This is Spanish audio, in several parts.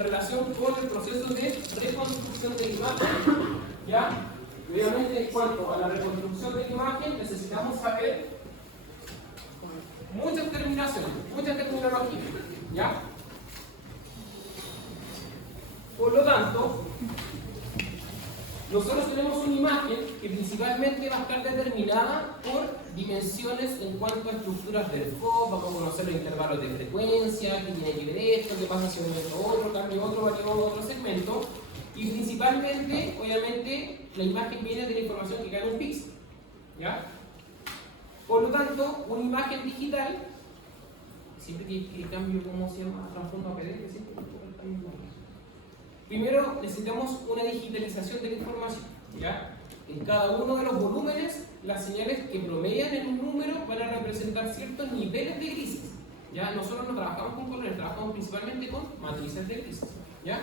relación con el proceso de reconstrucción de la imagen. ¿Ya? Obviamente, en cuanto a la reconstrucción de la imagen, necesitamos saber muchas terminaciones, muchas terminologías. ¿Ya? Por lo tanto, nosotros tenemos una imagen que principalmente va a estar determinada por dimensiones en cuanto a estructuras del FOV. Vamos a conocer los intervalos de frecuencia, qué tiene que ver esto, qué pasa si aumento otro, cambio otro, varío otro segmento. Y principalmente, obviamente, la imagen viene de la información que cae en un píxel. ¿Ya? Por lo tanto, una imagen digital, siempre que cambio, ¿cómo se llama? Transformo a PDF, siempre que cambio. Primero necesitamos una digitalización de la información. ¿Ya? En cada uno de los volúmenes, las señales que promedian en un número van a representar ciertos niveles de grises. ¿Ya? Nosotros no trabajamos con colores, trabajamos principalmente con matrices de grises. ¿Ya?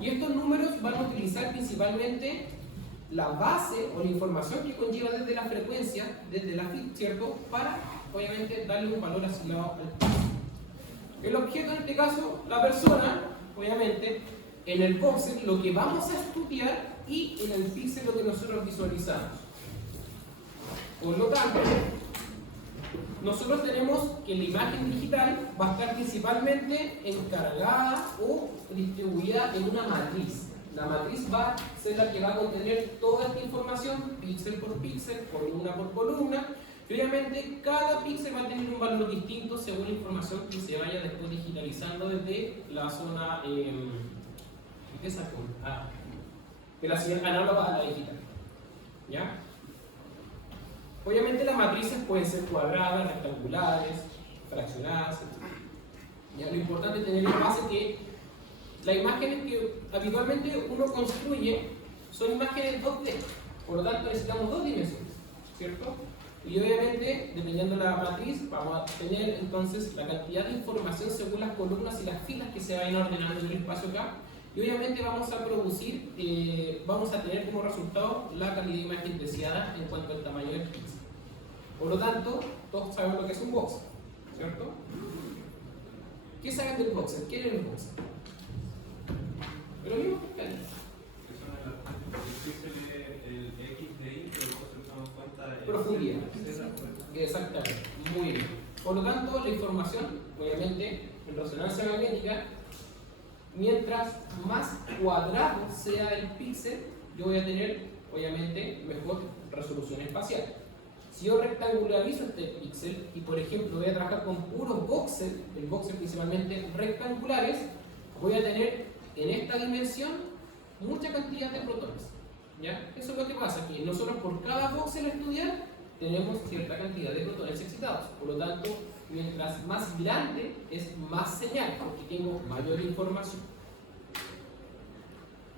Y estos números van a utilizar principalmente la base o la información que conlleva desde la frecuencia, desde la FIT, ¿cierto? Para, obviamente, darle un valor asignado al píxel. El objeto, en este caso, la persona, obviamente, en el voxel lo que vamos a estudiar y en el píxel lo que nosotros visualizamos. Por lo tanto, nosotros tenemos que la imagen digital va a estar principalmente encargada o distribuida en una matriz. La matriz va a ser la que va a contener toda esta información, píxel por píxel, columna por columna. Y obviamente cada píxel va a tener un valor distinto según la información que se vaya después digitalizando desde la zona de la señal análoga a la digital. ¿Ya? Obviamente las matrices pueden ser cuadradas, rectangulares, fraccionadas, etc. ¿Ya? Lo importante es tener en base que las imágenes que habitualmente uno construye son imágenes 2D, por lo tanto necesitamos dos dimensiones, ¿cierto? Y obviamente, dependiendo de la matriz, vamos a tener entonces la cantidad de información según las columnas y las filas que se vayan ordenando en el espacio acá. Y obviamente vamos a producir, vamos a tener como resultado la calidad de imagen deseada en cuanto al tamaño del píxel. Por lo tanto, todos sabemos lo que es un voxel, ¿cierto? ¿Qué saben del voxel? ¿Qué es el voxel? Pero mismo que el píxel el X de Y, pero luego se toma en cuenta profundidad. Exactamente, muy bien. Por lo tanto, la información, obviamente, en resonancia magnética, mientras más cuadrado sea el píxel, yo voy a tener, obviamente, mejor resolución espacial. Si yo rectangularizo este píxel y, por ejemplo, voy a trabajar con puros voxel, el voxel principalmente rectangulares, voy a tener en esta dimensión mucha cantidad de protones. ¿Ya? Eso es lo que pasa, que nosotros por cada voxel a estudiar tenemos cierta cantidad de protones excitados. Por lo tanto, mientras más grande es más señal, porque tengo mayor información.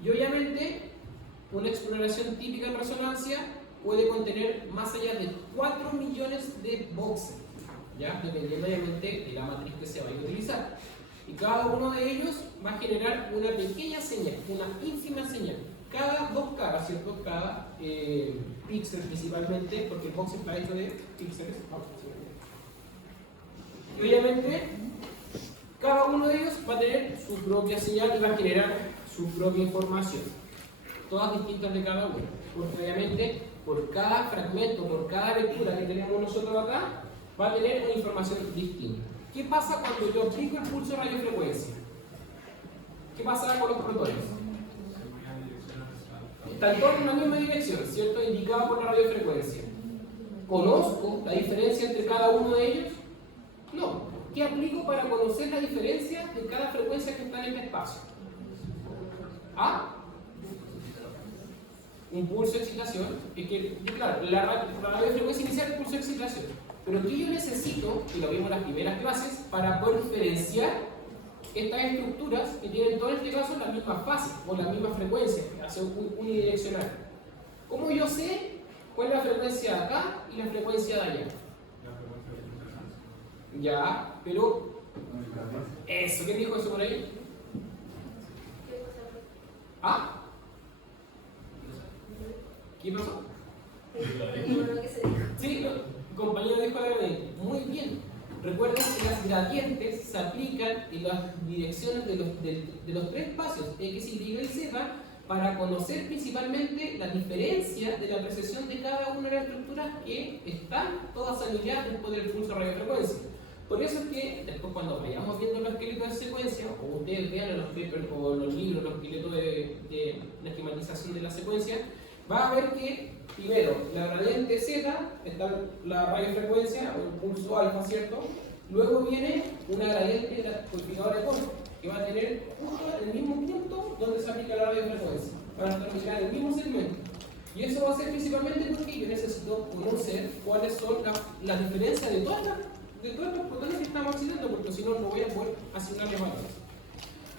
Y obviamente, una exploración típica en resonancia puede contener más allá de 4 millones de voxels, ¿ya? Dependiendo obviamente de la matriz que se vaya a utilizar. Y cada uno de ellos va a generar una pequeña señal, una ínfima señal. Cada dos caras, ¿cierto? Cada píxel principalmente, porque el voxel está hecho de píxeles. Y obviamente, cada uno de ellos va a tener su propia señal y va a generar su propia información. Todas distintas de cada uno. Porque obviamente, por cada fragmento, por cada lectura que tenemos nosotros acá, va a tener una información distinta. ¿Qué pasa cuando yo aplico el pulso de radiofrecuencia? ¿Qué pasa con los protones? Están todos en la misma dirección, ¿cierto? Indicado por la radiofrecuencia. ¿Conozco la diferencia entre cada uno de ellos? No. ¿Qué aplico para conocer la diferencia de cada frecuencia que está en este espacio? ¿Ah? Un pulso de excitación. Es que, claro, la radiofrecuencia inicial es el pulso de excitación. Pero ¿qué yo necesito, y lo vimos en las primeras clases, para poder diferenciar estas estructuras que tienen, todo en este caso, la misma fase o la misma frecuencia, hacia unidireccional? ¿Cómo yo sé cuál es la frecuencia de acá y la frecuencia de allá? Ya, pero... Eso, ¿qué dijo eso por ahí? ¿Ah? ¿Qué pasó? Sí, compañero dijo algo de muy bien. Recuerden que las gradientes se aplican y las direcciones de los tres espacios X, Y y Z para conocer principalmente la diferencia de la precesión de cada una de las estructuras que están todas aniquiladas después del pulso de radiofrecuencia. Por eso es que después cuando vayamos viendo los esqueletos de secuencia, o ustedes vean en los papers o en los libros los esqueletos de la esquematización de la secuencia, va a ver que primero la radiante Z está la radiofrecuencia o el pulso alfa, ¿cierto? Luego viene una gradiente codificadora de corte, que va a tener justo el mismo punto donde se aplica la radiofrecuencia. Van a estar en el mismo segmento. Y eso va a ser principalmente porque yo necesito conocer cuáles son las diferencias de todas las fotones que estamos accediendo, porque si no, no voy a poder asignarles valores.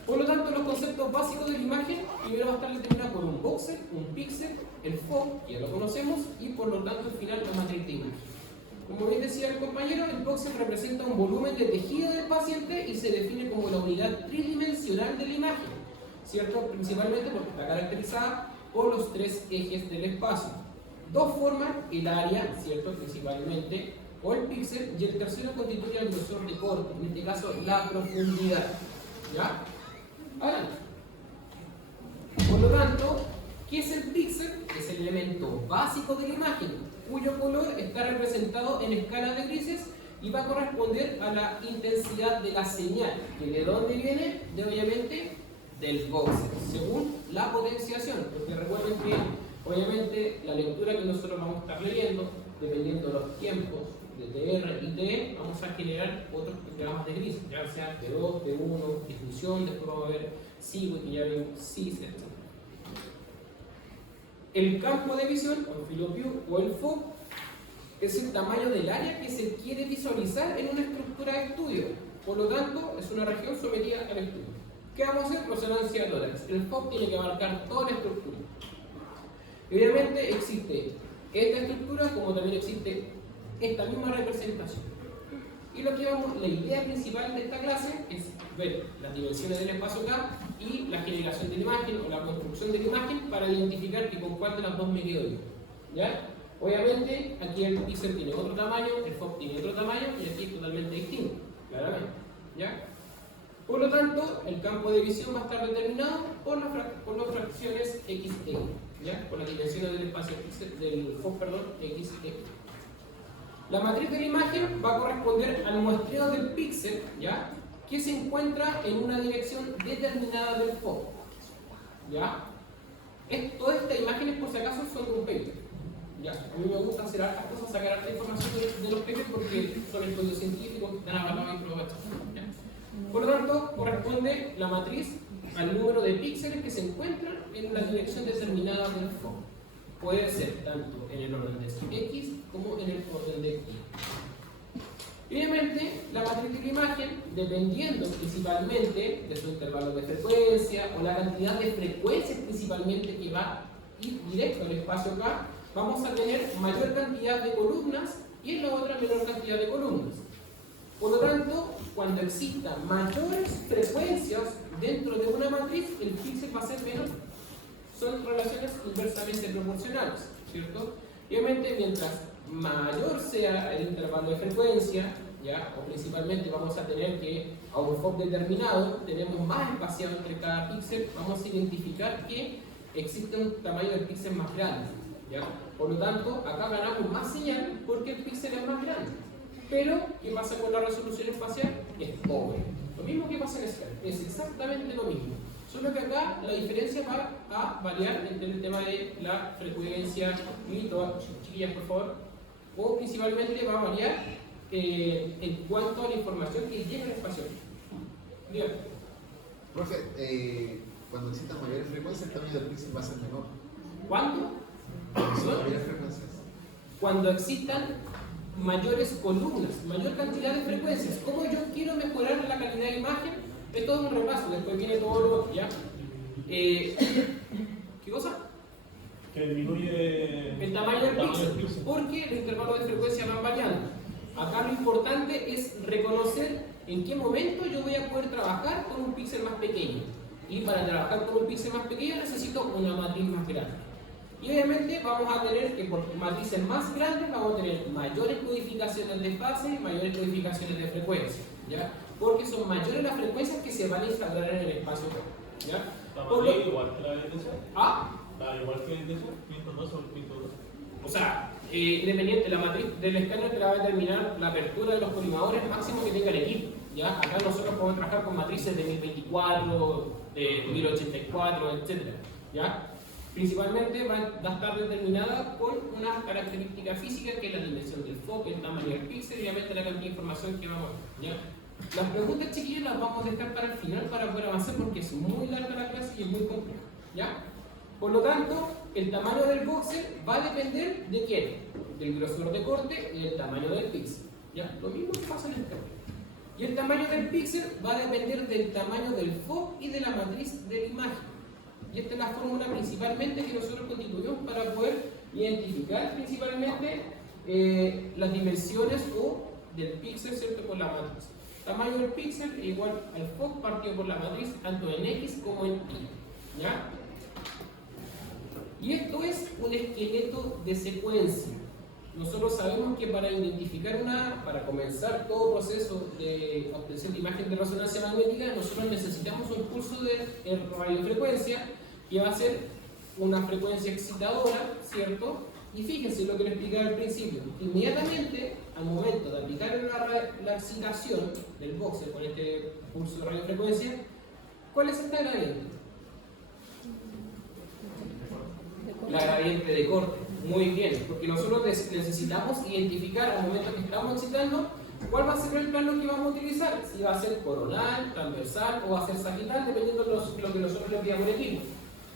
Por lo tanto, los conceptos básicos de la imagen primero va a estar determinado por un voxel, un píxel, el FOV, que ya lo conocemos, y por lo tanto al final la matriz de imagen. Como bien decía el compañero, el voxel representa un volumen de tejido del paciente y se define como la unidad tridimensional de la imagen, ¿cierto? Principalmente porque está caracterizada por los tres ejes del espacio. Dos forman el área, ¿cierto? Principalmente, o el píxel, y el tercero constituye el grosor de corte, en este caso la profundidad. ¿Ya? Ahora, por lo tanto, ¿qué es el píxel? Es el elemento básico de la imagen, cuyo color está representado en escala de grises y va a corresponder a la intensidad de la señal. ¿Que de dónde viene? De obviamente del voxel, según la potenciación. Porque recuerden que obviamente la lectura que nosotros vamos a estar leyendo, dependiendo de los tiempos de TR y TE, vamos a generar otros diagramas de gris, ya sea T2, T1, difusión, después vamos a ver SIG, que ya vimos CIS, etc. El campo de visión, o el field of view, o el FOV, es el tamaño del área que se quiere visualizar en una estructura de estudio. Por lo tanto, es una región sometida al estudio. ¿Qué vamos a hacer? Resonancia de Lorenz. El FOV tiene que abarcar toda la estructura. Obviamente existe esta estructura, como también existe esta misma representación. Y lo que vamos, la idea principal de esta clase es ver las dimensiones del espacio K y la generación de la imagen o la construcción de la imagen para identificar que con cuál de las dos me quedo yo. ¿Ya? Obviamente aquí el píxel tiene otro tamaño, el FOV tiene otro tamaño y aquí es totalmente distinto, claramente. ¿Ya? Por lo tanto, el campo de visión va a estar determinado por las fracciones x, y, ¿ya? Por las dimensiones del espacio del FOV, perdón, x, y. La matriz de la imagen va a corresponder al muestreo del píxel, ¿ya? Que se encuentra en una dirección determinada del FOV. ¿Ya? Todas estas imágenes, por si acaso, son de un paper. ¿Ya? A mí me gusta hacer hartas cosas, sacar harta información de los papers porque son estudios científicos que están avalados y probados. Por lo tanto, corresponde la matriz al número de píxeles que se encuentran en la dirección determinada del FOV. Puede ser tanto en el orden de X como en el orden de Y. Obviamente, la matriz de la imagen, dependiendo principalmente de su intervalo de frecuencia o la cantidad de frecuencias principalmente que va a ir directo al espacio K, vamos a tener mayor cantidad de columnas y en la otra menor cantidad de columnas. Por lo tanto, cuando existan mayores frecuencias dentro de una matriz, el píxel va a ser menor. Son relaciones inversamente proporcionales, ¿cierto? Y obviamente, mientras mayor sea el intervalo de frecuencia, ¿ya? O principalmente vamos a tener que, a un FOV determinado, tenemos más espaciado entre cada píxel, vamos a identificar que existe un tamaño del píxel más grande, ¿ya? Por lo tanto, acá ganamos más señal porque el píxel es más grande. Pero, ¿qué pasa con la resolución espacial? Es pobre. Lo mismo que pasa en Skype, es exactamente lo mismo. Solo que acá la diferencia va a variar entre el tema de la frecuencia y todas, chiquillas por favor, o principalmente va a variar en cuanto a la información que llega al espacio. Dígame. Profe, cuando existan mayores frecuencias, el tamaño del píxel va a ser menor. ¿Cuándo? Mayores frecuencias. Cuando existan mayores columnas, mayor cantidad de frecuencias. ¿Cómo yo quiero mejorar la calidad de imagen? Esto es un repaso, después viene todo lo otro, ¿ya? ¿Qué cosa? Que disminuye El tamaño del píxel, porque los intervalos de frecuencia van variando. Acá lo importante es reconocer en qué momento yo voy a poder trabajar con un píxel más pequeño. Y para trabajar con un píxel más pequeño necesito una matriz más grande. Y obviamente vamos a tener que por matrices más grandes vamos a tener mayores codificaciones de fase y mayores codificaciones de frecuencia, ¿ya? porque son mayores las frecuencias que se van a instalar en el espacio K. ¿Ya? Por lo- igual que la DTC. Ah, Igual que el DTC, 512 o 512. o sea, independiente, la matriz del escáner te la va a determinar la apertura de los colimadores máximo que tenga el equipo. ¿Ya? Acá nosotros podemos trabajar con matrices de 1024, de 1084, etc. ¿Ya? Principalmente va a estar determinada por una característica física que es la dimensión del foco, el tamaño del píxel y obviamente la cantidad de información que vamos a ver. ¿Ya? Las preguntas chiquillas las vamos a dejar para el final para poder avanzar porque es muy larga la clase y es muy compleja. ¿Ya? Por lo tanto, el tamaño del voxel va a depender de quién, del grosor de corte y del tamaño del píxel. ¿Ya? Lo mismo que pasa en el cable. Y el tamaño del píxel va a depender del tamaño del foco y de la matriz de la imagen. Y esta es la fórmula principalmente que nosotros constituimos para poder identificar principalmente las dimensiones del píxel, ¿cierto? Por la matriz. Tamaño del píxel es igual al foco partido por la matriz, tanto en X como en Y. ¿Ya? Y esto es un esqueleto de secuencia. Nosotros sabemos que para comenzar todo proceso de obtención de imagen de resonancia magnética, nosotros necesitamos un pulso de radiofrecuencia que va a ser una frecuencia excitadora, ¿cierto? Y fíjense lo que les explicaba al principio. Inmediatamente, al momento de aplicar la excitación del voxel con este pulso de radiofrecuencia, ¿cuál es esta gradiente? La gradiente de corte. Muy bien, porque nosotros necesitamos identificar al momento que estamos excitando cuál va a ser el plano que vamos a utilizar. Si va a ser coronal, transversal o va a ser sagital, dependiendo de lo que nosotros le pidamos al equipo.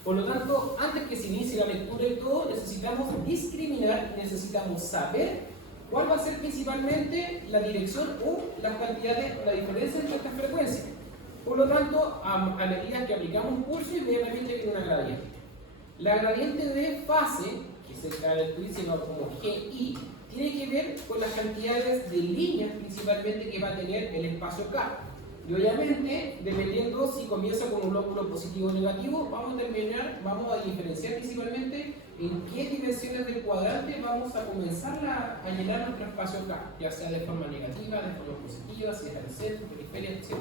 Por lo tanto, antes que se inicie la lectura y todo, necesitamos discriminar, necesitamos saber cuál va a ser principalmente la dirección o las cantidades, la diferencia entre estas frecuencias. Por lo tanto, a medida que aplicamos un pulso, inmediatamente viene una gradiente. La gradiente de fase, que se caracteriza como GI, tiene que ver con las cantidades de líneas principalmente que va a tener el espacio K. Y obviamente, dependiendo si comienza con un lóbulo positivo o negativo, vamos a diferenciar principalmente en qué dimensiones del cuadrante vamos a comenzar a llenar nuestro espacio K, ya sea de forma negativa, de forma positiva, si es al centro, periferia, etc.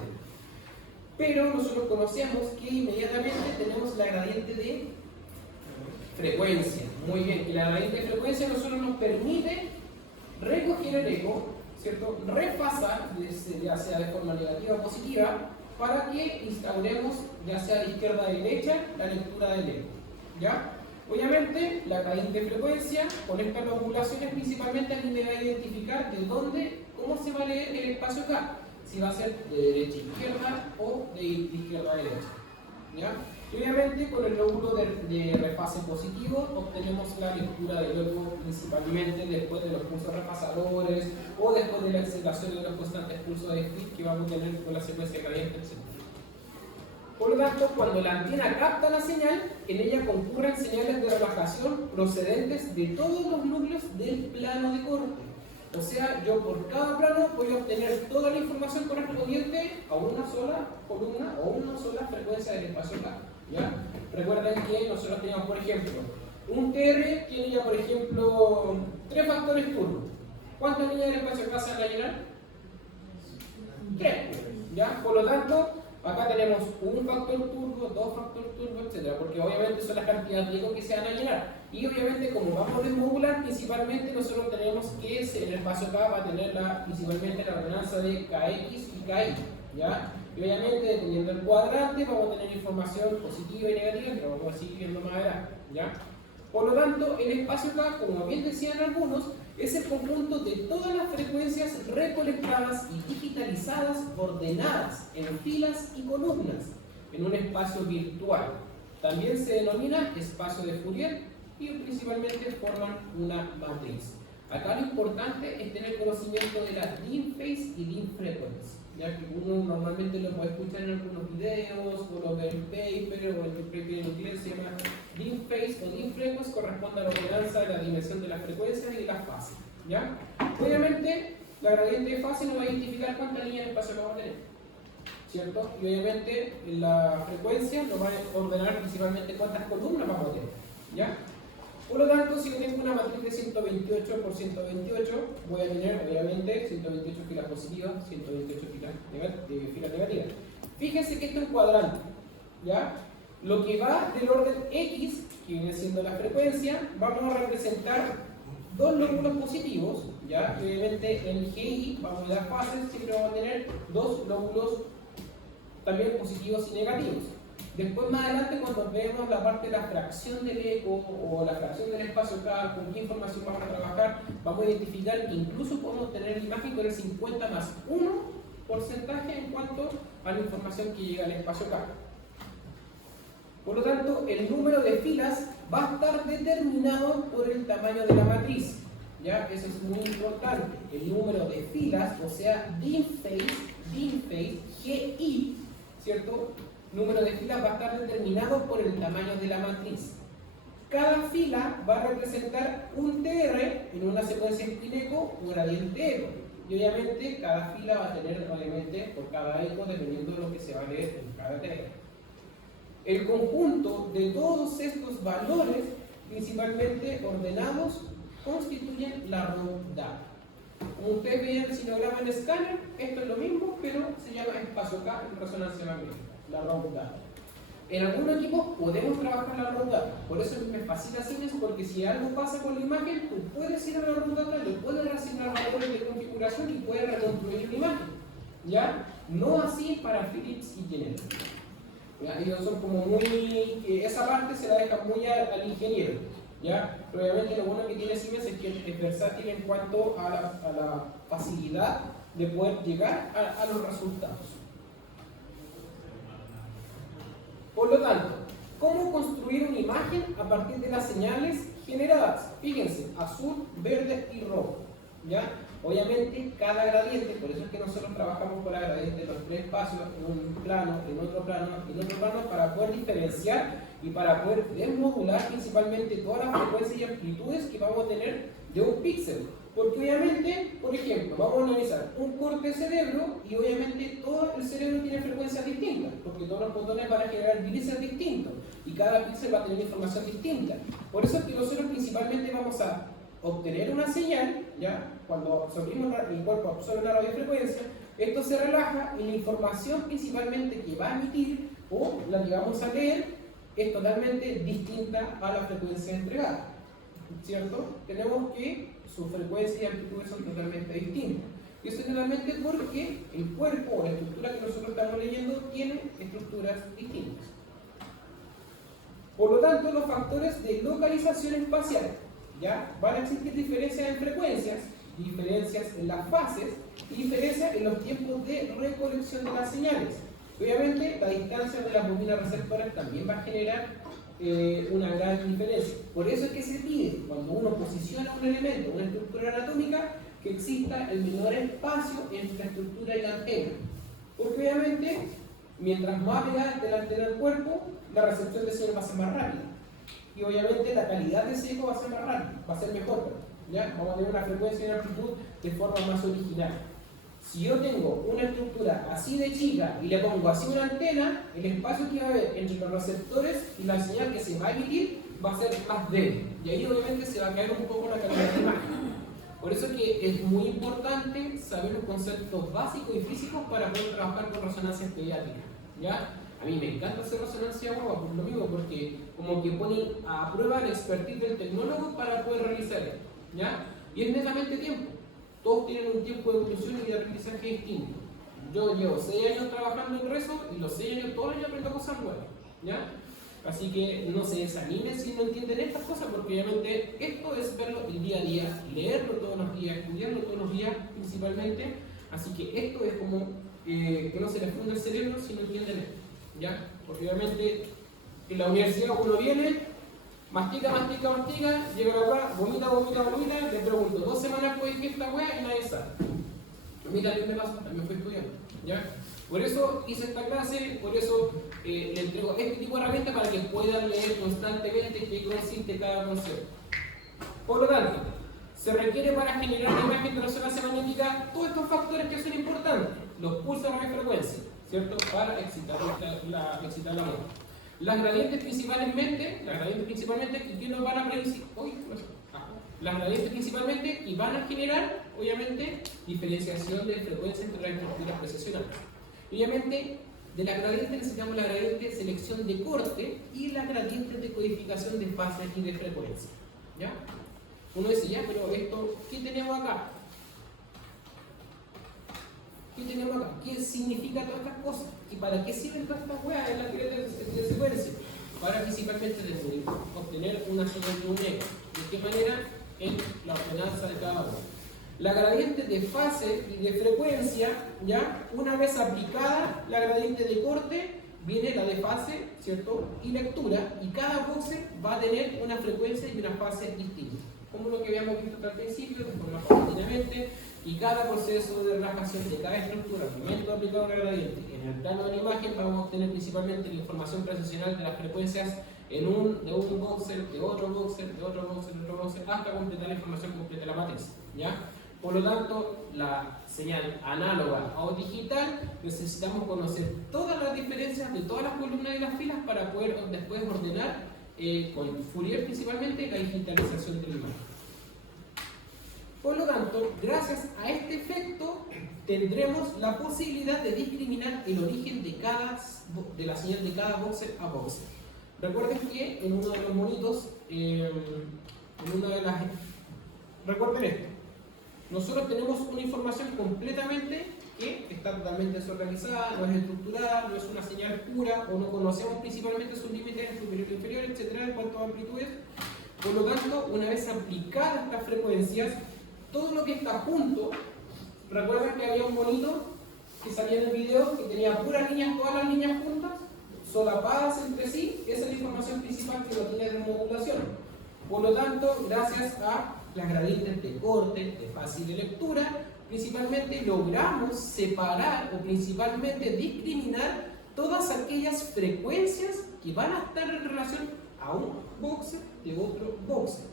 Pero nosotros conocemos que inmediatamente tenemos la gradiente de frecuencia. Muy bien, y la gradiente de frecuencia nosotros nos permite recoger el eco, ¿cierto? Repasar, ya sea de forma negativa o positiva, para que instauremos, ya sea de izquierda a derecha, la lectura del eco. ¿Ya? Obviamente, la gradiente de frecuencia, con estas modulaciones principalmente, a mí me va a identificar de dónde, cómo se va a leer el espacio K. Si va a ser de derecha a izquierda o de izquierda a derecha. ¿Ya? Y obviamente con el lóbulo de refase positivo obtenemos la lectura del eco principalmente después de los pulsos repasadores o después de la excitación de los constantes pulsos de speed que vamos a tener con la secuencia gradiente, etc. Por lo tanto, cuando la antena capta la señal, en ella concurren señales de relajación procedentes de todos los núcleos del plano de corte. O sea, yo por cada plano voy a obtener toda la información correspondiente a una sola columna o una sola frecuencia del espacio K. ¿Ya? Recuerden que nosotros tenemos, por ejemplo, un TR tiene ya, por ejemplo, 3 factores turbo. ¿Cuántas líneas del espacio K se van a llenar? 3. ¿Ya? Por lo tanto, acá tenemos un factor turbo, 2 factores turbo, etc. Porque obviamente son las cantidades de eco que se van a llenar. Y obviamente, como vamos a desmodular, principalmente nosotros tenemos que en el espacio K va a tener principalmente la ordenanza de KX y KY. ¿Ya? Y obviamente, dependiendo del cuadrante, vamos a tener información positiva y negativa, que lo vamos a seguir viendo más adelante. ¿Ya? Por lo tanto, el espacio K, como bien decían algunos, es el conjunto de todas las frecuencias recolectadas y digitalizadas, ordenadas en filas y columnas, en un espacio virtual. También se denomina espacio de Fourier y principalmente forman una matriz. Acá lo importante es tener conocimiento de la dim phase y dim frequency, ya que uno normalmente lo puede escuchar en algunos videos, o lo ve en paper, o el paper en inglés se llama dim phase o dim frequency, corresponde a la ordenanza de la dimensión de las frecuencias y de las fases. ¿Ya? Obviamente, la gradiente de fase nos va a identificar cuántas líneas de espacio vamos a tener, ¿cierto? Y obviamente la frecuencia nos va a ordenar principalmente cuántas columnas vamos a tener. ¿Ya? Por lo tanto, si yo tengo una matriz de 128 por 128, voy a tener obviamente 128 filas positivas, 128 filas negativas. Fíjense que esto es un cuadrante, ¿ya? Lo que va del orden X, que viene siendo la frecuencia, vamos a representar dos lóbulos positivos, ¿ya? Y obviamente en el GI, vamos a dar fases, siempre vamos a tener dos lóbulos también positivos y negativos. Después, más adelante, cuando vemos la parte de la fracción del eco o la fracción del espacio K, con qué información vamos a trabajar, vamos a identificar que incluso podemos tener imagen con el 50 más 1 porcentaje en cuanto a la información que llega al espacio K. Por lo tanto, el número de filas va a estar determinado por el tamaño de la matriz. ¿Ya? Eso es muy importante. El número de filas, o sea, dim phase, GI, ¿cierto? Número de filas va a estar determinado por el tamaño de la matriz. Cada fila va a representar un TR en una secuencia spin-eco o gradiente eco. Y obviamente cada fila va a tener, obviamente, por cada eco, dependiendo de lo que se va a leer en cada TR. El conjunto de todos estos valores, principalmente ordenados, constituyen la raw data. Como ustedes veían el sinograma en escáner, esto es lo mismo, pero se llama espacio K en resonancia magnética, la raw data. En algunos equipos podemos trabajar la raw data, por eso me fascina Siemens, porque si algo pasa con la imagen, tú puedes ir a la raw data, le puedes reasignar valores de configuración y puedes reconstruir la imagen. ¿Ya? No así para Philips y General. ¿Ya? Ellos son como muy... esa parte se la deja muy al ingeniero, ¿ya? Pero obviamente lo bueno que tiene Siemens es que es versátil en cuanto a la facilidad de poder llegar a los resultados. Por lo tanto, ¿cómo construir una imagen a partir de las señales generadas? Fíjense, azul, verde y rojo, ¿ya? Obviamente, cada gradiente, por eso es que nosotros trabajamos con la gradiente de los tres espacios, en un plano, en otro plano, en otro plano, para poder diferenciar y para poder desmodular principalmente todas las frecuencias y amplitudes que vamos a tener de un píxel. Porque obviamente, por ejemplo, vamos a analizar un corte de cerebro y obviamente todo el cerebro tiene frecuencias distintas, porque todos los botones van a generar bíceps distintos y cada píxel va a tener información distinta. Por eso es que nosotros principalmente vamos a obtener una señal, ¿ya? Cuando absorbimos el cuerpo absorbe la radiofrecuencia, esto se relaja y la información principalmente que va a emitir o la que vamos a leer es totalmente distinta a la frecuencia entregada, ¿cierto? Tenemos que sus frecuencias y amplitudes son totalmente distintas. Y eso es totalmente porque el cuerpo o la estructura que nosotros estamos leyendo tiene estructuras distintas. Por lo tanto, los factores de localización espacial, ¿ya? Van a existir diferencias en frecuencias, diferencias en las fases y diferencias en los tiempos de recolección de las señales. Obviamente, la distancia de las bobinas receptoras también va a generar una gran diferencia. Por eso es que se pide, cuando uno posiciona un elemento, una estructura anatómica, que exista el menor espacio entre la estructura y la antena. Porque obviamente, mientras más pegada esté la antena al cuerpo, la recepción de señal va a ser más rápida. Y obviamente la calidad de ese eco va a ser más rápida, va a ser mejor, ¿ya? Vamos a tener una frecuencia y una amplitud de forma más original. Si yo tengo una estructura así de chica y le pongo así una antena, el espacio que va a haber entre los receptores y la señal que se va a emitir va a ser más débil. Y ahí obviamente se va a caer un poco la calidad de imagen. Por eso es que es muy importante saber los conceptos básicos y físicos para poder trabajar con resonancia pediátrica, ¿ya? A mí me encanta hacer resonancia guagua por lo mismo, porque como que ponen a prueba la expertise del tecnólogo para poder realizar esto, ¿ya? Y es netamente tiempo. Todos tienen un tiempo de evolución y de aprendizaje distinto. Yo llevo 6 años trabajando en rezo y los 6 años todos los años aprendo cosas nuevas, ¿ya? Así que no se desanimen si no entienden estas cosas, porque obviamente esto es verlo el día a día, leerlo todos los días, estudiarlo todos los días principalmente. Así que esto es como que no se les funda el cerebro si no entienden esto, ¿ya? Porque obviamente en la universidad uno viene, mastica, llega a la weá, vomita, le pregunto, 2 semanas puede que esta weá y nadie sabe. A mí también me pasó, también fui estudiando, ¿ya? Por eso hice esta clase, por eso le entrego este tipo de herramientas para que puedan leer constantemente qué consiste cada concepto. Por lo tanto, se requiere para generar una imagen de resonancia magnética todos estos factores que son importantes, los pulsos de radiofrecuencia, ¿cierto? Para excitar la muestra. Las gradientes principalmente, que nos van a las gradientes principalmente y van a generar, obviamente, diferenciación de frecuencia entre las estructuras precisionales. Obviamente, de las gradientes necesitamos la gradiente de selección de corte y las gradientes de codificación de fases y de frecuencia. ¿Ya? Uno dice, ya, pero esto, ¿qué tenemos acá? ¿Qué tenemos acá? ¿Qué significa todas estas cosas? ¿Y para qué sirven todas estas weas en la teoría de secuencia? Para principalmente obtener una señal de un eco. ¿De qué manera? En la ordenanza de cada uno. La gradiente de fase y de frecuencia, ya, una vez aplicada la gradiente de corte, viene la de fase, ¿cierto? Y lectura, y cada boxer va a tener una frecuencia y una fase distinta. Como lo que habíamos visto al principio, de forma paulatinamente, y cada proceso de relajación de cada estructura, al momento de aplicar una gradiente en el plano de la imagen, vamos a obtener principalmente la información precisional de las frecuencias de un boxer, de otro boxer, de otro boxer, de otro boxer, hasta completar la información completa de la matriz. ¿Ya? Por lo tanto, la señal análoga o digital, necesitamos conocer todas las diferencias de todas las columnas y las filas para poder después ordenar con Fourier principalmente la digitalización de la imagen. Por lo tanto, gracias a este efecto, tendremos la posibilidad de discriminar el origen de la señal de cada boxer a boxer. Recuerden que en uno de los monitos, recuerden esto, nosotros tenemos una información completamente que está totalmente desorganizada, no es estructurada, no es una señal pura, o no conocemos principalmente sus límites superior e inferior, etcétera, en cuanto a amplitudes. Por lo tanto, una vez aplicadas estas frecuencias, todo lo que está junto, recuerden que había un monito que salía en el video que tenía puras líneas, todas las líneas juntas, solapadas entre sí, esa es la información principal que no tiene remodulación. Por lo tanto, gracias a las gradientes de corte, de fase y de lectura, principalmente logramos separar o principalmente discriminar todas aquellas frecuencias que van a estar en relación a un boxer de otro boxer.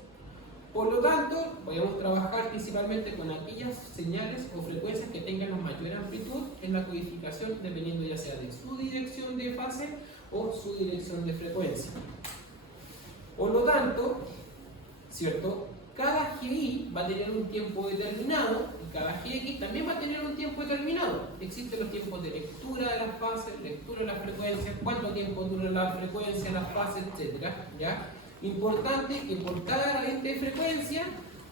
Por lo tanto, podemos trabajar principalmente con aquellas señales o frecuencias que tengan la mayor amplitud en la codificación, dependiendo ya sea de su dirección de fase o su dirección de frecuencia. Por lo tanto, ¿cierto? Cada GI va a tener un tiempo determinado y cada GX también va a tener un tiempo determinado. Existen los tiempos de lectura de las fases, lectura de las frecuencias, cuánto tiempo dura la frecuencia, las fases, etc. ¿Ya? Importante que por cada gradiente de frecuencia,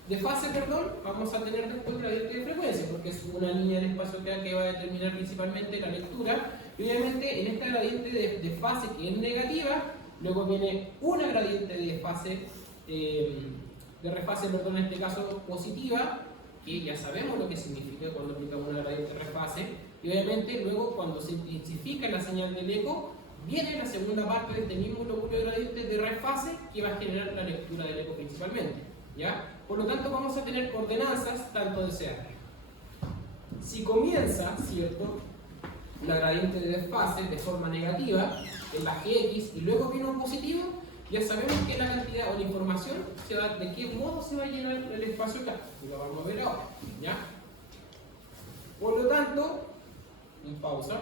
de fase, perdón, vamos a tener después gradiente de frecuencia, porque es una línea de espacio que va a determinar principalmente la lectura. Y obviamente en esta gradiente de fase que es negativa, luego viene una gradiente de fase, de refase, perdón, en este caso positiva, que ya sabemos lo que significa cuando aplicamos una gradiente de refase. Y obviamente luego cuando se intensifica la señal del eco, viene la segunda parte de este mismo locuro de gradiente de refase que va a generar la lectura del eco principalmente. ¿Ya? Por lo tanto, vamos a tener ordenanzas tanto de ser. Si comienza, ¿cierto?, la gradiente de desfase de forma negativa en la GX y luego viene un positivo, ya sabemos que la cantidad o la información de qué modo se va a llenar el espacio acá. Y lo vamos a ver ahora. ¿Ya? Por lo tanto, en pausa,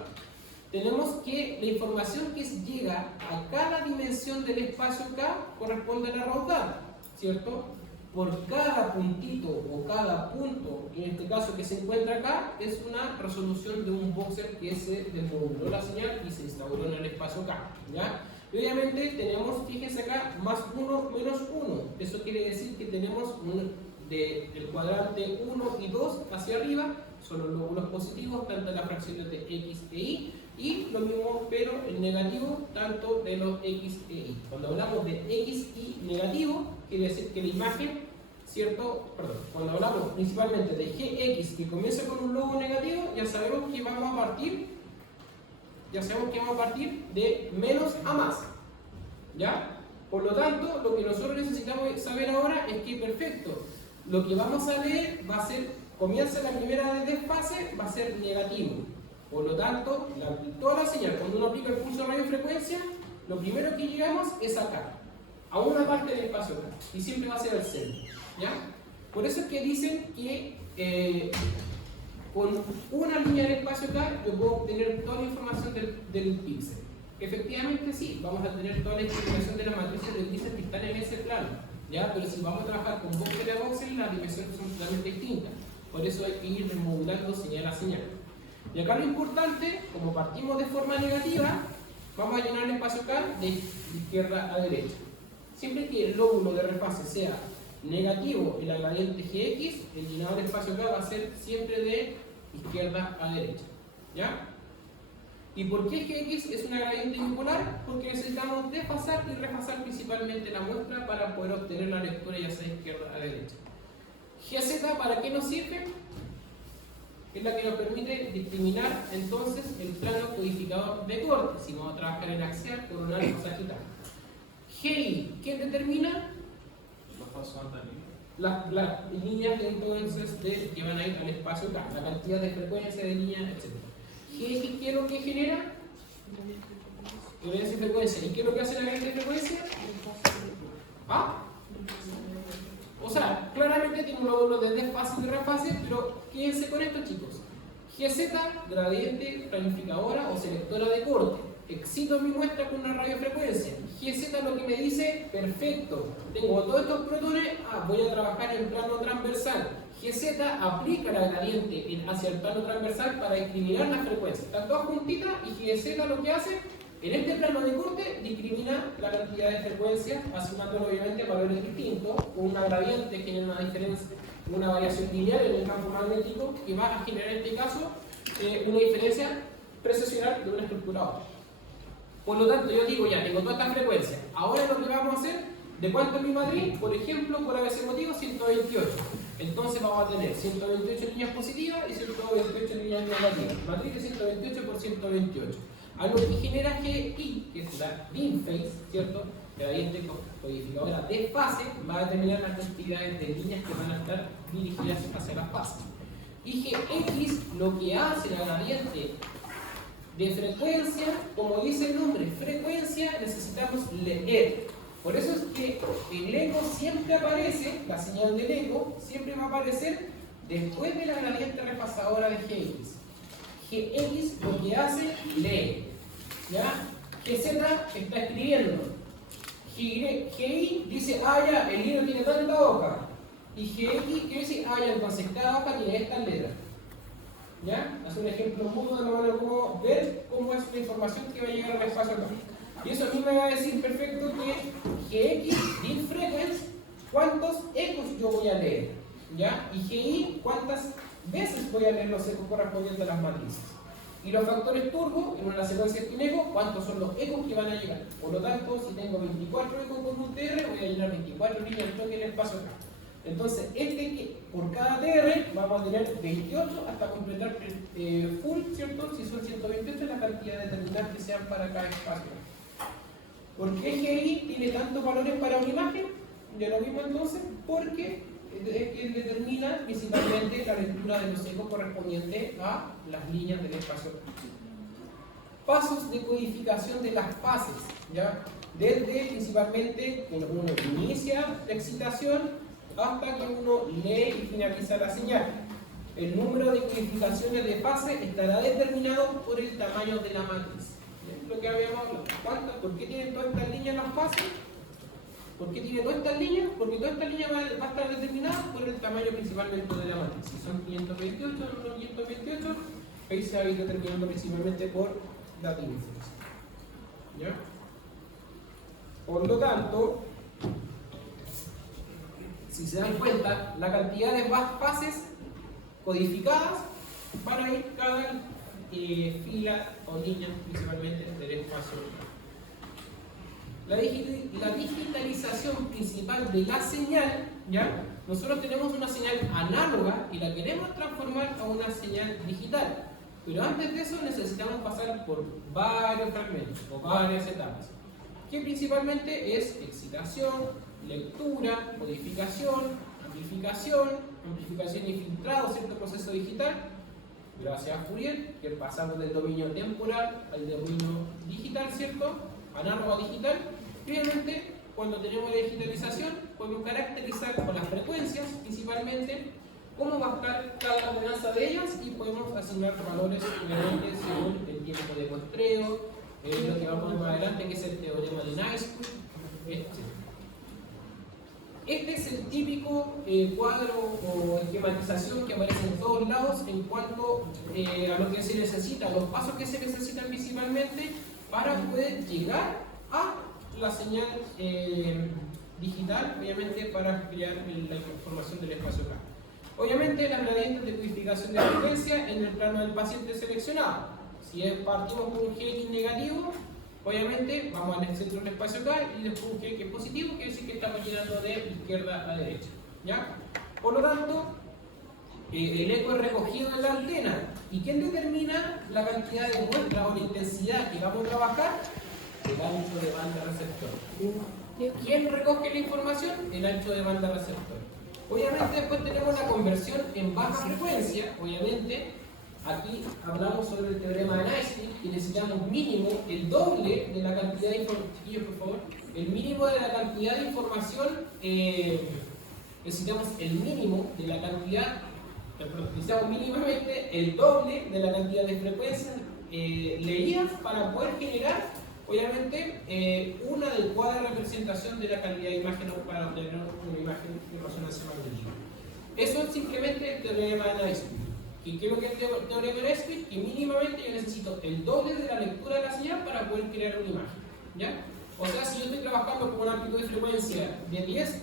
tenemos que la información que llega a cada dimensión del espacio K corresponde a la raudal, ¿cierto? Por cada puntito o cada punto, en este caso que se encuentra acá, es una resolución de un boxer que se desmoduló la señal y se instauró en el espacio K. ¿Ya? Y obviamente tenemos, fíjense acá, más 1 menos 1. Eso quiere decir que tenemos del cuadrante 1 y 2 hacia arriba, son los lóbulos positivos, tanto en las fracciones de X e Y, y lo mismo, pero el negativo, tanto de los X e Y. Cuando hablamos de X y negativo, quiere decir que la imagen, ¿cierto? Perdón, cuando hablamos principalmente de GX que comienza con un logo negativo, ya sabemos que vamos a partir de menos a más. ¿Ya? Por lo tanto, lo que nosotros necesitamos saber ahora es que, perfecto, lo que vamos a leer va a ser, comienza la primera de desfase, va a ser negativo. Por lo tanto, toda la señal, cuando uno aplica el pulso de radiofrecuencia, lo primero que llegamos es acá, a una parte del espacio acá, y siempre va a ser el centro. ¿Ya? Por eso es que dicen que con una línea de espacio acá yo puedo obtener toda la información del píxel. Efectivamente sí, vamos a tener toda la explicación de las matrices de grises que están en ese plano, ¿ya? Pero si vamos a trabajar con voxel a voxel, las dimensiones son totalmente distintas. Por eso hay que ir remodulando señal a señal. Y acá lo importante, como partimos de forma negativa, vamos a llenar el espacio K de izquierda a derecha. Siempre que el lóbulo de refase sea negativo en la gradiente Gx, el llenado del espacio K va a ser siempre de izquierda a derecha, ¿ya? ¿Y por qué Gx es una gradiente bipolar? Porque necesitamos desfasar y refasar principalmente la muestra para poder obtener la lectura ya sea de izquierda a derecha. Gz, ¿para qué nos sirve? Es la que nos permite discriminar entonces el plano codificador de corte, si vamos a trabajar en axial, coronal o sagital. Gi, ¿qué determina? Los pasos anteriores. Las líneas de entonces que van a ir al espacio K, la cantidad de frecuencia de líneas, etc. Gx, ¿qué es lo que genera? Gradiente de frecuencia. ¿Y qué es lo que hace la gradiente de frecuencia? ¿Ah? O sea, claramente tiene un lóbulo de desfase y de refase, pero quédense con esto, chicos. Gz, gradiente planificadora o selectora de corte. Excito mi muestra con una radiofrecuencia. Gz lo que me dice, perfecto, tengo todos estos protones, voy a trabajar en plano transversal. Gz aplica la gradiente hacia el plano transversal para discriminar las frecuencias. Están todas juntitas y Gz lo que hace, en este plano de corte, discrimina la cantidad de frecuencias, asignando obviamente valores distintos, con una gradiente que genera una diferencia, una variación lineal en el campo magnético, que va a generar en este caso una diferencia precesional de una estructura a otra. Por lo tanto, yo digo, ya tengo toda esta frecuencia. Ahora lo que vamos a hacer, ¿de cuánto es mi matriz? Por ejemplo, por ABC motivo, 128. Entonces vamos a tener 128 líneas positivas y 128 líneas negativas. Matriz de 128 por 128. Algo que genera GI, que es la mean phase, ¿cierto? Gradiente codificadora de fase, va a determinar las cantidades de líneas que van a estar dirigidas hacia las fases. Y Gx, lo que hace la gradiente de frecuencia, como dice el nombre, frecuencia, necesitamos leer. Por eso es que el eco siempre aparece, la señal del eco siempre va a aparecer después de la gradiente repasadora de Gx. Gx lo que hace, lee. ¿Ya? Gz está escribiendo. Gi dice, ya, el libro tiene tanta hoja. Y Gx quiere decir, ya, entonces cada hoja tiene estas letras. ¿Ya? Hace un ejemplo mudo de manera como ver cómo es la información que va a llegar al espacio acá. Y eso a mí me va a decir perfecto que Gx, din frequency, cuántos ecos yo voy a leer. ¿Ya? Y Gi, cuántas veces voy a leer los ecos correspondientes a las matrices. Y los factores turbo, en una secuencia de eco, cuántos son los ecos que van a llegar. Por lo tanto, si tengo 24 ecos con un TR, voy a llenar 24 líneas de toque en el espacio acá. Entonces, por cada TR vamos a tener 28 hasta completar full, ¿cierto? Si son 128, la cantidad determinada que sean para cada espacio. ¿Por qué GI tiene tantos valores para una imagen? Ya lo vimos entonces, porque determina principalmente la lectura de los ecos correspondientes a las líneas del espacio. Pasos de codificación de las fases, ¿ya? Desde principalmente que uno inicia la excitación hasta que uno lee y finaliza la señal. El número de codificaciones de fase estará determinado por el tamaño de la matriz. ¿Es lo que habíamos hablado? ¿Por qué tienen todas estas líneas las fases? ¿Por qué tiene todas estas líneas? Porque todas estas líneas van a estar determinadas por el tamaño principalmente de la matriz. Si son 528, no son 528, ahí se va a ir determinando principalmente por data inference. ¿Ya? Por lo tanto, si se dan cuenta, la cantidad de fases codificadas van a ir cada fila o línea principalmente del espacio. La digitalización principal de la señal, ¿ya? Nosotros tenemos una señal análoga y la queremos transformar a una señal digital. Pero antes de eso necesitamos pasar por varios fragmentos o varias etapas, que principalmente es excitación, lectura, codificación, amplificación y filtrado, cierto proceso digital, gracias a Fourier, que pasamos del dominio temporal al dominio digital, ¿cierto? Análogo a digital. Finalmente, cuando tenemos la digitalización, podemos caracterizar con las frecuencias, principalmente, cómo va a estar cada ordenanza de ellas y podemos asignar valores obviamente según el tiempo de muestreo, lo que vamos a ver más adelante, que es el teorema de Naismith, etc. Este es el típico cuadro o esquematización que aparece en todos lados en cuanto a lo que se necesita, los pasos que se necesitan principalmente para poder llegar a la señal digital, obviamente para crear la información del espacio K. Obviamente las gradientes de codificación de frecuencia en el plano del paciente seleccionado. Si partimos con un G negativo, obviamente vamos al centro del espacio K y después un G que es positivo, quiere decir que estamos llenando de izquierda a derecha. ¿Ya? Por lo tanto, el eco es recogido en la antena. ¿Y quién determina la cantidad de muestra o la intensidad que vamos a trabajar? El ancho de banda receptor. ¿Quién recoge la información? El ancho de banda receptor. Obviamente después tenemos la conversión en baja frecuencia. Obviamente aquí hablamos sobre el teorema de Naismith y necesitamos mínimo el doble de la cantidad de información, por favor, el mínimo de la cantidad de información, necesitamos el mínimo de la cantidad, necesitamos mínimamente el doble de la cantidad de frecuencias leídas para poder generar, obviamente, una adecuada representación de la calidad de imagen para obtener una imagen de resonancia magnética. Eso es simplemente el teorema de Naismith. ¿Y qué es lo que es el teorema de Naismith? Que mínimamente yo necesito el doble de la lectura de la señal para poder crear una imagen. ¿Ya? O sea, si yo estoy trabajando con una amplitud de frecuencia de 10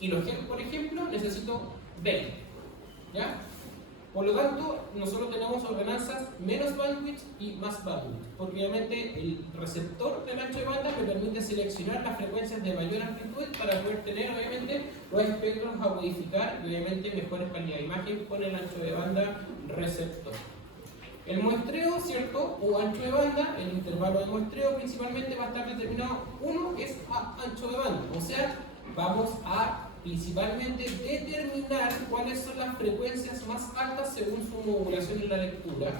kHz, por ejemplo, necesito 20. ¿Ya? Por lo tanto, nosotros tenemos ordenanzas menos bandwidth y más bandwidth, porque obviamente el receptor del ancho de banda me permite seleccionar las frecuencias de mayor amplitud para poder tener, obviamente, los espectros a modificar y, obviamente, mejores calidad de imagen con el ancho de banda receptor. El muestreo, ¿cierto? O ancho de banda, el intervalo de muestreo principalmente va a estar determinado, uno es a ancho de banda, o sea, vamos a principalmente determinar cuáles son las frecuencias más altas según su modulación en la lectura.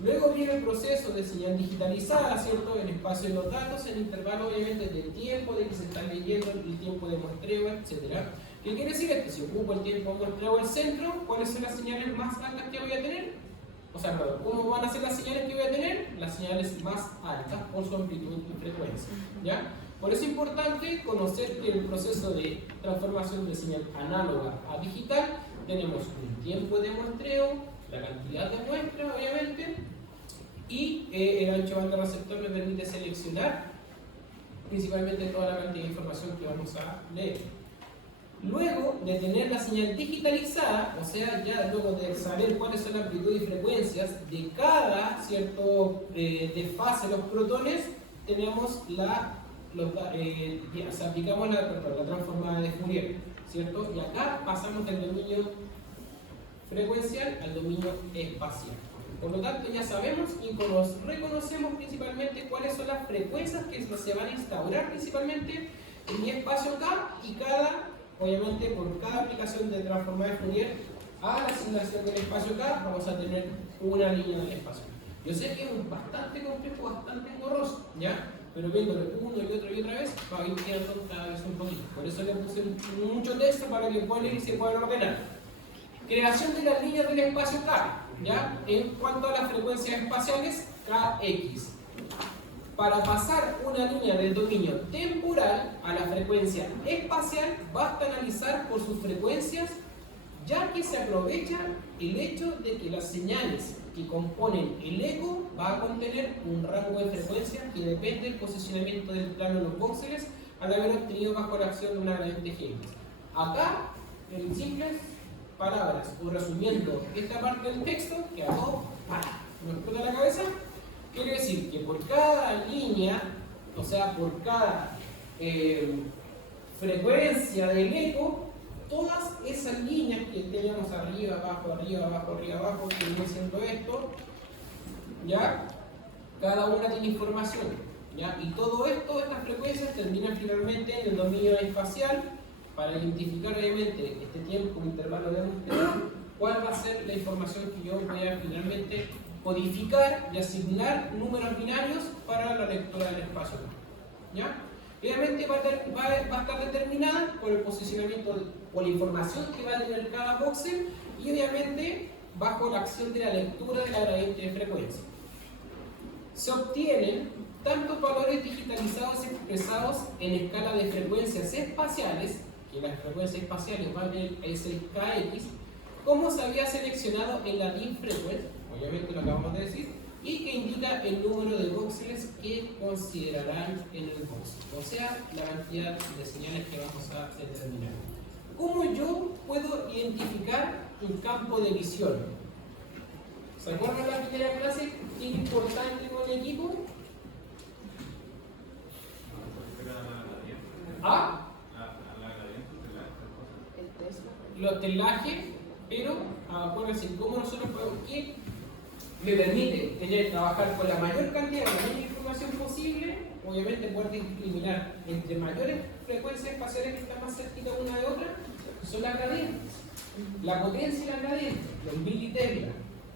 Luego viene el proceso de señal digitalizada, ¿cierto? El espacio de los datos, el intervalo obviamente del tiempo de que se está leyendo, el tiempo de muestreo, etc. ¿Qué quiere decir esto? Si ocupo el tiempo de muestreo al centro, ¿cuáles son las señales más altas que voy a tener? O sea, perdón, ¿cómo van a ser las señales que voy a tener? Las señales más altas por su amplitud y frecuencia, ¿ya? Por eso es importante conocer que en el proceso de transformación de señal análoga a digital tenemos un tiempo de muestreo, la cantidad de muestras, obviamente, y el ancho de banda receptor me permite seleccionar principalmente toda la cantidad de información que vamos a leer. Luego de tener la señal digitalizada, o sea, ya luego de saber cuáles son la amplitud y frecuencias de cada cierto desfase de los protones, tenemos aplicamos la transformada de Fourier, ¿cierto? Y acá pasamos del dominio frecuencial al dominio espacial. Por lo tanto, ya sabemos y reconocemos principalmente cuáles son las frecuencias que se van a instaurar principalmente en mi espacio K y obviamente, por cada aplicación de transformada de Fourier a la asignación del espacio K, vamos a tener una línea del espacio. Yo sé que es bastante complejo, bastante engorroso, ¿ya? Pero viéndolo uno y otra vez, va a ir quedando cada vez un poquito. Por eso le puse mucho texto para que puedan ir y se puedan ordenar. Creación de las líneas del espacio K, ¿ya? En cuanto a las frecuencias espaciales, Kx. Para pasar una línea del dominio temporal a la frecuencia espacial, basta analizar por sus frecuencias, ya que se aprovecha el hecho de que las señales que componen el eco va a contener un rango de frecuencia que depende del posicionamiento del plano de los voxeles al haber obtenido bajo la acción de una gradiente Higgs. Acá, en simples palabras, o resumiendo esta parte del texto, que a todos nos explota la cabeza, quiere decir que por cada línea, o sea, por cada frecuencia del eco, todas esas líneas que teníamos arriba, abajo, que viene siendo esto, ¿ya? Cada una tiene información, ¿ya? Y todo esto, estas frecuencias terminan finalmente en el dominio espacial para identificar obviamente este tiempo, un intervalo de muestreo, cuál va a ser la información que yo voy a finalmente codificar y asignar números binarios para la lectura del espacio, ¿ya? Obviamente va a estar determinada por el posicionamiento o la información que va a tener cada voxel y obviamente bajo la acción de la lectura de la gradiente de frecuencia. Se obtienen tantos valores digitalizados expresados en escala de frecuencias espaciales, que las frecuencias espaciales van en el SKX, como se había seleccionado en la DIN frequency, obviamente lo acabamos de decir, y que indica el número de voxeles que considerarán en el voxel, o sea, la cantidad de señales que vamos a determinar. ¿Cómo yo puedo identificar un campo de visión? ¿Se acuerdan de la primera clase? ¿Qué es importante con el equipo? ¿Ah? Los telajes, pero acuérdense cómo nosotros podemos, que me permite trabajar con la mayor cantidad, la mayor información posible, obviamente poder discriminar entre mayores frecuencias espaciales que están más cerquita una de otra, son las gradientes, la potencia y la gradiente, los militesla,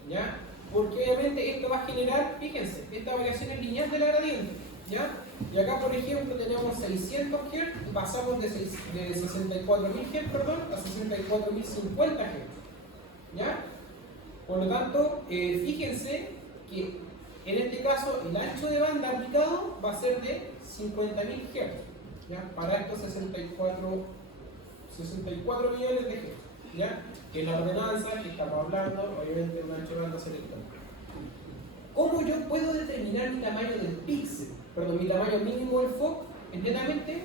¿ya? Porque obviamente esto va a generar, fíjense, esta variación es lineal de la gradiente, ¿ya? Y acá, por ejemplo, tenemos 600 Hz, pasamos de 64.000 Hz, perdón, a 64.050 Hz, ¿ya? Por lo tanto, fíjense que en este caso el ancho de banda aplicado va a ser de 50.000 Hz, ¿ya? Para estos 64 millones de Hz, ¿ya? Que es la ordenanza que estamos hablando, obviamente un ancho de banda selector. ¿Cómo yo puedo determinar mi tamaño del píxel? Perdón, mi tamaño mínimo del foco, netamente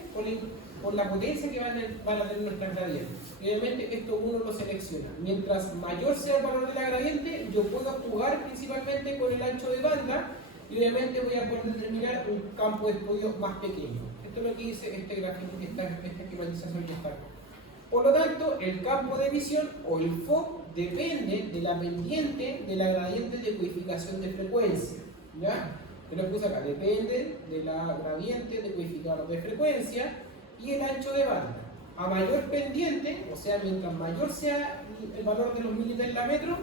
por la potencia que van a tener nuestras gradientes. Obviamente esto uno lo selecciona. Mientras mayor sea el valor de la gradiente, yo puedo jugar principalmente con el ancho de banda y obviamente voy a poder determinar un campo de estudio más pequeño. Esto es lo que dice este gráfico, esta esquematización que está acá. Por lo tanto, el campo de visión o el FOC depende de la pendiente de la gradiente de codificación de frecuencia, ¿ya? Yo lo puse acá, depende de la gradiente de codificador de frecuencia y el ancho de banda. A mayor pendiente, o sea, mientras mayor sea el valor de los militesla metro,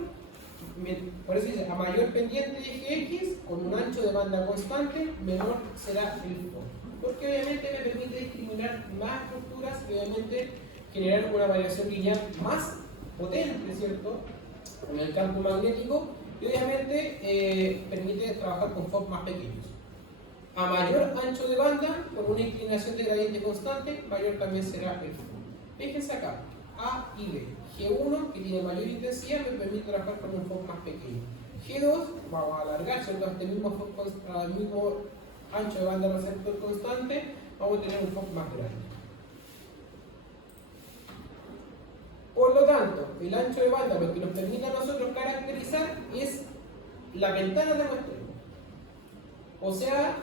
por eso dice, a mayor pendiente de eje X, con un ancho de banda constante, menor será el FOC. Porque obviamente me permite discriminar más estructuras y obviamente generar una variación lineal más potente, ¿cierto? En el campo magnético y obviamente permite trabajar con FOC más pequeños. A mayor ancho de banda, con una inclinación de gradiente constante, mayor también será el FOC. Fíjense acá, A y B. G1, que tiene mayor intensidad, me permite trabajar con un FOC más pequeño. G2, vamos a alargar, ¿cierto? Este mismo ancho de banda receptor constante, vamos a tener un FOC más grande. Por lo tanto, el ancho de banda, lo que nos permite a nosotros caracterizar es la ventana de muestreo. O sea,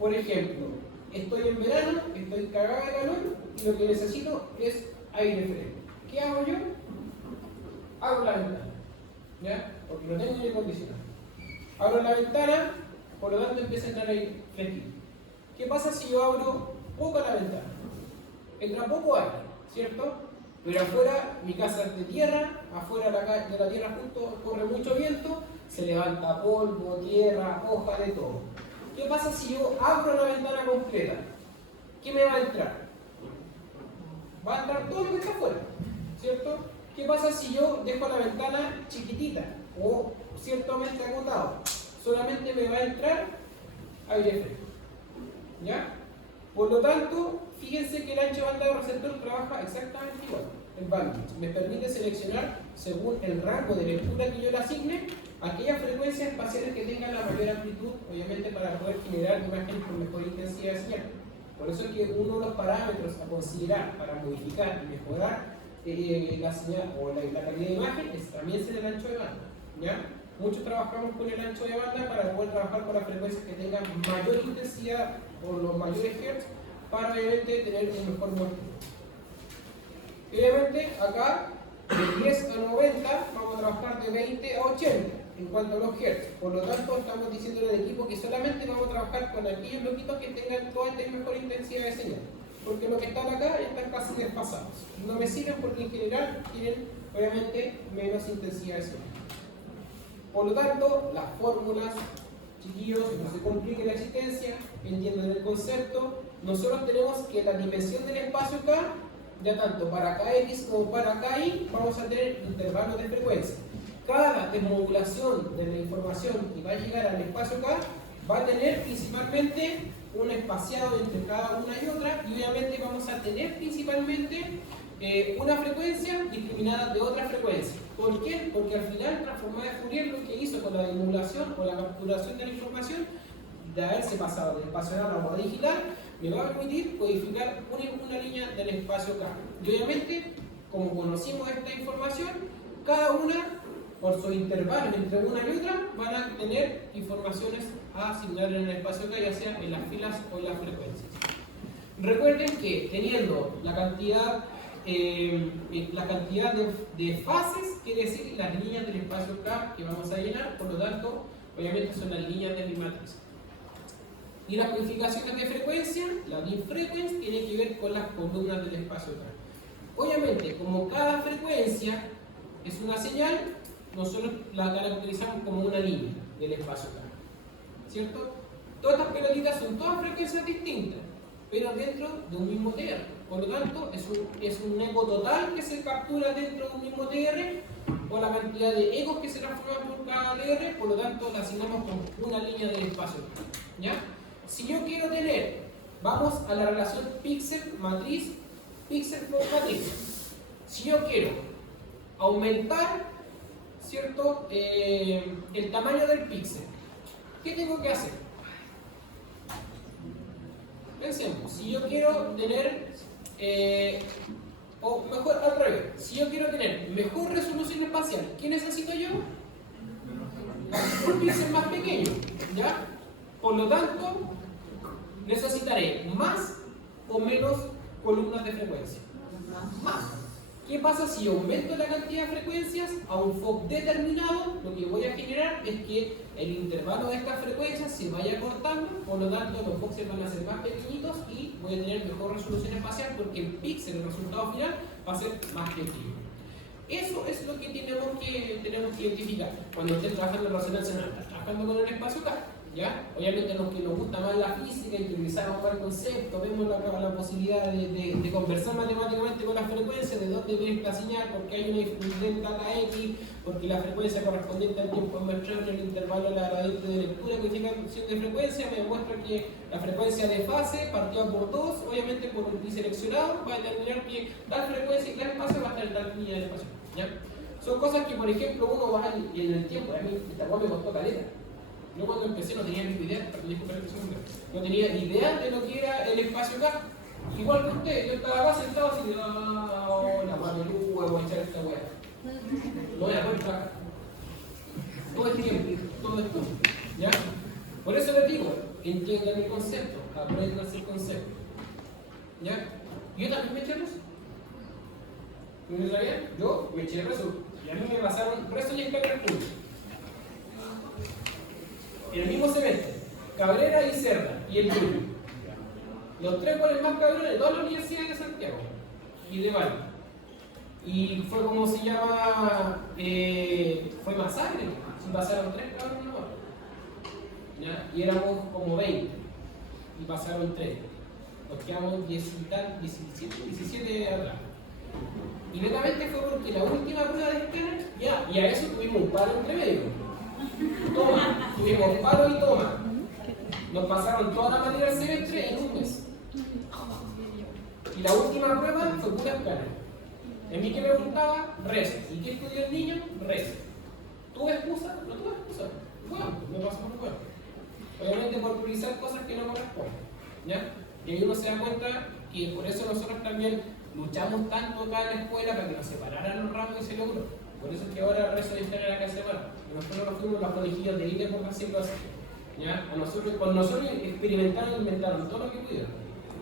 por ejemplo, estoy en verano, estoy cagado de calor y lo que necesito es aire fresco. ¿Qué hago yo? Abro la ventana, ¿ya? Porque no tengo aire acondicionado. Abro la ventana, por lo tanto empieza a entrar aire fresquito. ¿Qué pasa si yo abro poco la ventana? Entra poco aire, ¿cierto? Pero afuera, mi casa es de tierra, afuera de la tierra justo corre mucho viento, se levanta polvo, tierra, hoja, de todo. ¿Qué pasa si yo abro la ventana completa? ¿Qué me va a entrar? Va a entrar todo lo que está afuera, ¿cierto? ¿Qué pasa si yo dejo la ventana chiquitita o ciertamente agotado? Solamente me va a entrar aire fresco, ¿ya? Por lo tanto, fíjense que el ancho de banda del receptor trabaja exactamente igual. El bandwidth me permite seleccionar, según el rango de lectura que yo le asigne, aquellas frecuencias espaciales que tengan la mayor amplitud, obviamente para poder generar imágenes con mejor intensidad de señal. Por eso es que uno de los parámetros a considerar para modificar y mejorar la señal o la calidad de imagen es también ser el ancho de banda, ¿ya? Muchos trabajamos con el ancho de banda para poder trabajar con las frecuencias que tengan mayor intensidad o los mayores hertz para obviamente tener un mejor muestreo. Obviamente acá de 10 a 90 vamos a trabajar de 20 a 80 en cuanto a los hertz. Por lo tanto estamos diciendo al equipo que solamente vamos a trabajar con aquellos bloquitos que tengan toda esta mejor intensidad de señal. Porque los que están acá ya están casi desfasados. No me sirven porque en general tienen obviamente menos intensidad de señal. Por lo tanto, las fórmulas, chiquillos, no se complique la existencia, entiendan el concepto. Nosotros tenemos que la dimensión del espacio K, ya tanto para KX como para KY, vamos a tener intervalos de frecuencia. Cada desmodulación de la información que va a llegar al espacio K va a tener principalmente un espaciado entre cada una y otra, y obviamente vamos a tener principalmente una frecuencia discriminada de otra frecuencia. ¿Por qué? Porque al final transformada de Fourier lo que hizo con la emulación o la capturación de la información, de haberse pasado del espacio análogo a digital, me va a permitir codificar una línea del espacio K. Y obviamente, como conocimos esta información, cada una, por sus intervalos entre una y otra, van a tener informaciones a asignar en el espacio K, ya sea en las filas o en las frecuencias. Recuerden que teniendo la cantidad de fases, quiere decir las líneas del espacio K que vamos a llenar, por lo tanto, obviamente son las líneas de mi matriz. Y las codificaciones de frecuencia, la mean frequency, tiene que ver con las columnas del espacio K. Obviamente, como cada frecuencia es una señal, nosotros la caracterizamos como una línea del espacio K. ¿Cierto? Todas estas pelotitas son todas frecuencias distintas, pero dentro de un mismo TR. Por lo tanto, es un eco total que se captura dentro de un mismo TR, o la cantidad de ecos que se transforman por cada TR, por lo tanto, la asignamos como una línea del espacio K. ¿Ya? Si yo quiero tener, vamos a la relación píxel-matriz, píxel por matriz. Si yo quiero aumentar, ¿cierto?, el tamaño del píxel, ¿qué tengo que hacer? Pensemos, si yo quiero tener, o mejor al revés, si yo quiero tener mejor resolución espacial, ¿qué necesito yo? Un píxel más pequeño, ¿ya? Por lo tanto, necesitaré más o menos columnas de frecuencia. Más. ¿Qué pasa si aumento la cantidad de frecuencias a un FOC determinado? Lo que voy a generar es que el intervalo de estas frecuencias se vaya cortando, por lo tanto los FOCs van a ser más pequeñitos y voy a tener mejor resolución espacial porque el píxel, el resultado final, va a ser más pequeño. Eso es lo que tenemos que identificar cuando estén trabajando en resonancia análoga, trabajando con el espacio K. ¿Ya? Obviamente a los que nos gusta más la física, interiorizamos más el concepto, vemos la posibilidad de conversar matemáticamente con las frecuencias, de dónde viene la señal, porque hay una delta X, porque la frecuencia correspondiente al tiempo emergente en el intervalo de la gradiente de lectura, codificación de frecuencia, me muestra que la frecuencia de fase partida por 2, obviamente por un pi seleccionado, va a determinar que tal frecuencia y tal espacio va a estar en tal línea de espacio. ¿Ya? Son cosas que, por ejemplo, uno va en el tiempo, a mí esta cosa me costó caleta. Yo cuando empecé no tenía ni idea, no tenía idea de lo que era el espacio K. Igual que usted, yo estaba acá sentado así, hola, Guadalupe, voy a echar esta weá. No voy a poner acá. Todo el tiempo, todo el tiempo. ¿Ya? Por eso les digo, entiendan el concepto, aprendan el concepto. ¿Ya? Yo también me eché rezo. ¿No me sabían? Yo me eché rezo. Y a mí me pasaron rezo y escáner público. En el mismo semestre, Cabrera y Cerda, y el Julio. Los tres goles más cabrones de todas las universidades de Santiago y de Valle. Y fue como se llama, fue masacre. Si pasaron 3 cabrones nomás. ¿Ya? Y éramos como 20. Y pasaron 3. Nos quedamos 17 atrás. Y netamente fue porque la última prueba de escáner, ya, y a eso tuvimos un paro entre medio. Toma, tuvimos paro y toma. Nos pasaron toda la materia del semestre en un mes. Y la última prueba fue pura escáner. En mí que me preguntaba, rezo. ¿Y qué estudió el niño? Rezo. ¿Tuve excusa? No tuve excusa. Bueno, me pasó por bueno. Obviamente por priorizar cosas que no corresponden. ¿Ya? Y ahí uno se da cuenta que por eso nosotros también luchamos tanto acá en la escuela para que nos separaran los ramos y se logró. Por eso es que ahora rezo de escáner acá se separa. Nosotros nos fuimos los conejillos de India por decirlo así. ¿Ya? Cuando nosotros experimentaron e inventaron todo lo que pudieron.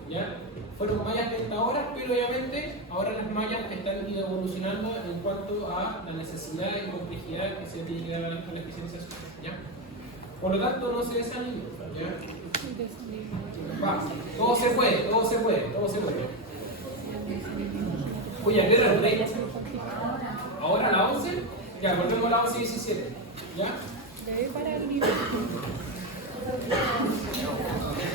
¿Ya? Fueron mallas tentadoras, pero obviamente ahora las mallas están evolucionando en cuanto a la necesidad y complejidad que se tiene que dar a la especialización. ¿Ya? Por lo tanto, no se desanimen. ¿Ya? Va, todo se puede, todo se puede, todo se puede. Oye, ¿a qué hora es? ¿Ahora a las 11? Ya, volvemos a las 11:17. ¿Ya? Debe parar el video.